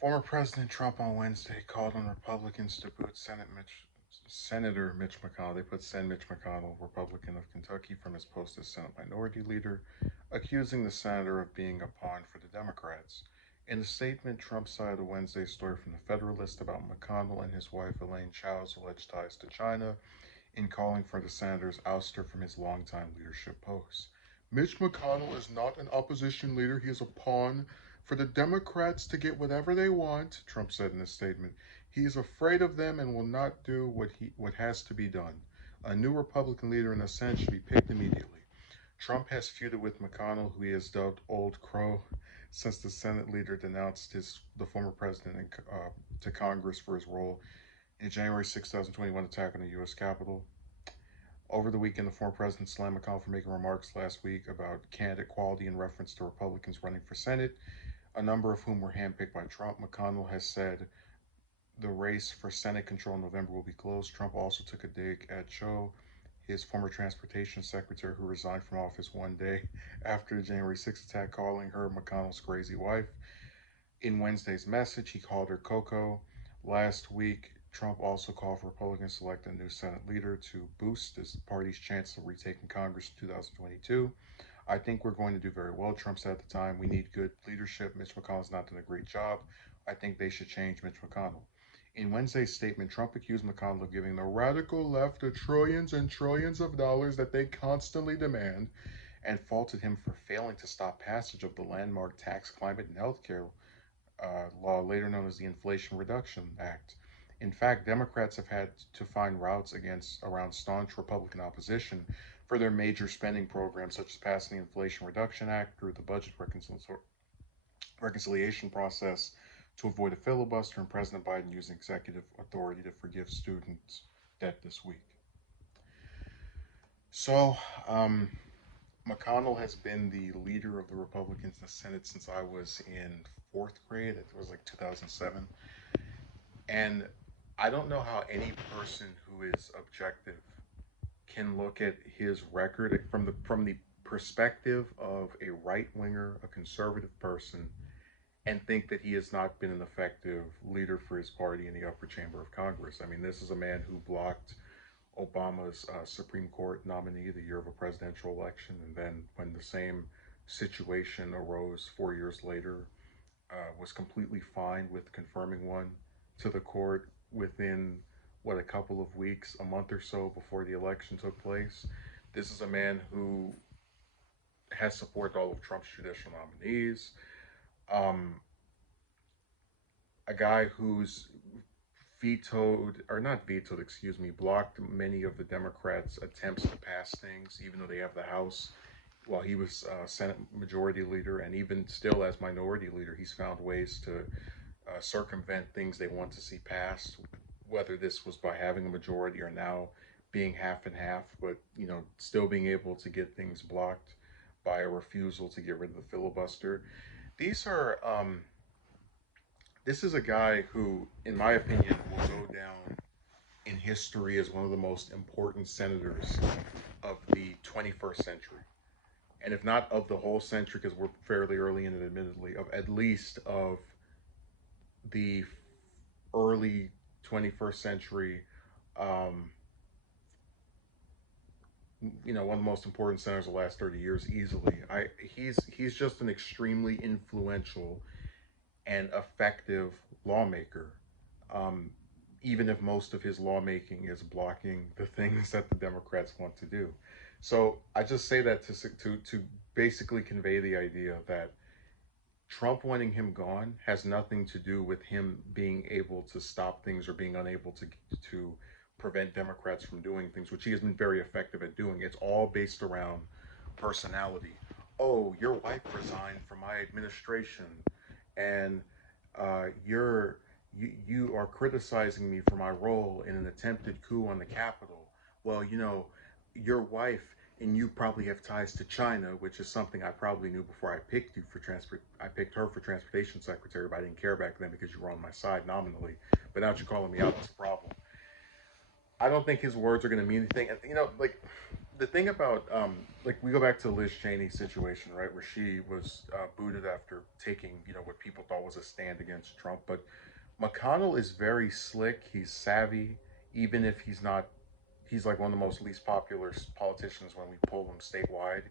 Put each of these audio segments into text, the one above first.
Former President Trump on Wednesday called on Republicans to boot Senator Mitch McConnell. They put Sen Mitch McConnell, Republican of Kentucky, from his post as Senate Minority Leader, accusing the senator of being a pawn for the Democrats. In a statement, Trump cited a Wednesday story from the Federalist about McConnell and his wife Elaine Chao's alleged ties to China in calling for the senator's ouster from his longtime leadership post. Mitch McConnell is not an opposition leader. He is a pawn for the Democrats to get whatever they want, Trump said in a statement. He is afraid of them and will not do what has to be done. A new Republican leader in the Senate should be picked immediately. Trump has feuded with McConnell, who he has dubbed Old Crow, since the Senate leader denounced the former president to Congress for his role in January 6, 2021 attack on the U.S. Capitol. Over the weekend, the former president slammed McConnell for making remarks last week about candidate quality in reference to Republicans running for Senate, a number of whom were handpicked by Trump. McConnell has said the race for Senate control in November will be close. Trump also took a dig at Cho, his former transportation secretary, who resigned from office one day after the January 6th attack, calling her McConnell's crazy wife. In Wednesday's message, he called her Coco. Last week, Trump also called for Republicans to select a new Senate leader to boost his party's chance of retaking Congress in 2022. I think we're going to do very well, Trump said at the time. We need good leadership. Mitch McConnell's not done a great job. I think they should change Mitch McConnell. In Wednesday's statement, Trump accused McConnell of giving the radical left the trillions and trillions of dollars that they constantly demand and faulted him for failing to stop passage of the landmark tax, climate, and healthcare law, later known as the Inflation Reduction Act. In fact, Democrats have had to find routes around staunch Republican opposition for their major spending programs, such as passing the Inflation Reduction Act through the budget reconciliation process to avoid a filibuster, and President Biden using executive authority to forgive students' debt this week. So, McConnell has been the leader of the Republicans in the Senate since I was in fourth grade. It was like 2007. And I don't know how any person who is objective can look at his record from the perspective of a right winger, a conservative person, and think that he has not been an effective leader for his party in the upper chamber of Congress. I mean, this is a man who blocked Obama's Supreme Court nominee the year of a presidential election, and then when the same situation arose 4 years later, was completely fine with confirming one to the court within a couple of weeks, a month or so before the election took place. This is a man who has supported all of Trump's judicial nominees. Um, a guy who's blocked many of the Democrats' attempts to pass things, even though they have the House. While he was Senate Majority Leader, and even still as Minority Leader, he's found ways to circumvent things they want to see passed, whether this was by having a majority or now being half and half, but still being able to get things blocked by a refusal to get rid of the filibuster. These are this is a guy who, in my opinion, will go down in history as one of the most important senators of the 21st century. And if not of the whole century, because we're fairly early in it, admittedly, of at least of the early 21st century, um, one of the most important senators of the last 30 years, easily. He's just an extremely influential and effective lawmaker. Um, Even if most of his lawmaking is blocking the things that the Democrats want to do. So I just say that to basically convey the idea that Trump wanting him gone has nothing to do with him being able to stop things or being unable to prevent Democrats from doing things, which he has been very effective at doing. It's all based around personality. Oh, your wife resigned from my administration, and you are criticizing me for my role in an attempted coup on the Capitol. Well, your wife and you probably have ties to China, which is something I probably knew before I picked you for transport. I picked her for transportation secretary, but I didn't care back then because you were on my side nominally. But now that you're calling me out, that's a problem. I don't think his words are going to mean anything. And like the thing about like we go back to Liz Cheney's situation, right, where she was booted after taking what people thought was a stand against Trump. But McConnell is very slick. He's savvy, even if he's not. He's like one of the most least popular politicians when we pull him statewide.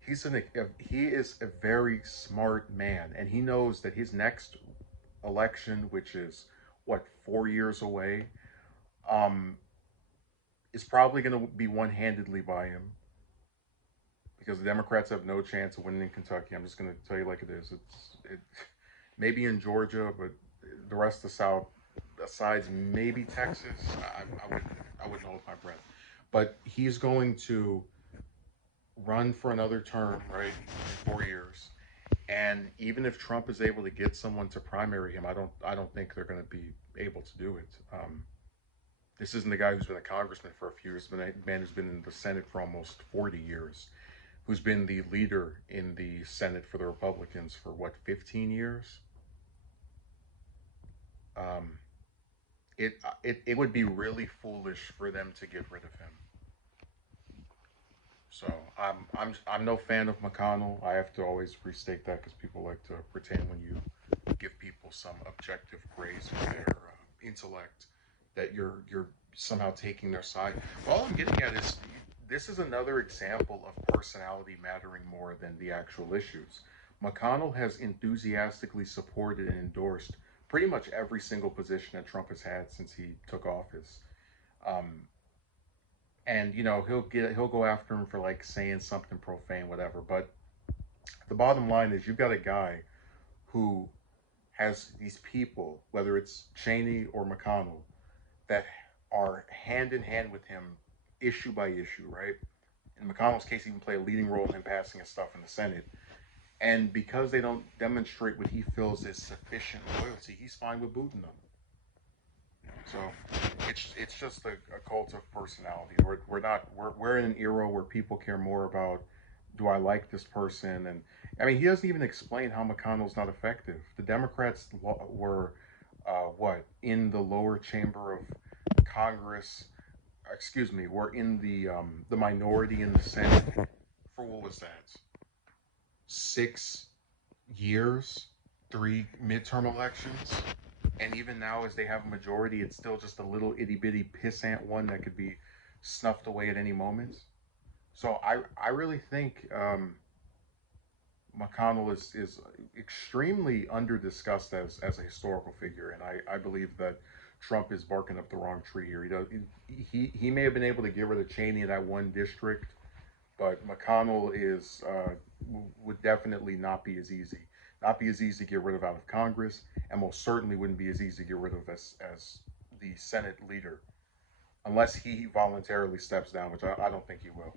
He is a very smart man, and he knows that his next election, which is what 4 years away, um, is probably going to be one-handedly by him because the Democrats have no chance of winning in Kentucky. I'm just going to tell you like it is. Maybe in Georgia, but the rest of the South, besides maybe Texas, I wouldn't hold my breath. But he's going to run for another term, right, in 4 years. And even if Trump is able to get someone to primary him, I don't think they're going to be able to do it. This isn't the guy who's been a congressman for a few years, but a man who's been in the Senate for almost 40 years, who's been the leader in the Senate for the Republicans for what, 15 years? Um, it would be really foolish for them to get rid of him. So I'm no fan of McConnell. I have to always restate that because people like to pretend when you give people some objective praise for their intellect that you're somehow taking their side. All I'm getting at is this is another example of personality mattering more than the actual issues. McConnell has enthusiastically supported and endorsed pretty much every single position that Trump has had since he took office. Um, and he'll go after him for like saying something profane, whatever. But the bottom line is you've got a guy who has these people, whether it's Cheney or McConnell, that are hand in hand with him, issue by issue, right? In McConnell's case, he even play a leading role in him passing his stuff in the Senate. And because they don't demonstrate what he feels is sufficient loyalty, he's fine with booting them. So it's just a cult of personality. We're in an era where people care more about do I like this person, and I mean he doesn't even explain how McConnell's not effective. The Democrats were what in the lower chamber of Congress. Excuse me, were in the minority in the Senate for what was that? 6 years, three midterm elections. And even now, as they have a majority, it's still just a little itty bitty pissant one that could be snuffed away at any moment. So I really think McConnell is extremely under discussed as a historical figure, and I believe that Trump is barking up the wrong tree here. He may have been able to get rid of Cheney in that one district, but McConnell would definitely not be as easy to get rid of out of Congress, and most certainly wouldn't be as easy to get rid of as the Senate leader, unless he voluntarily steps down, which I don't think he will.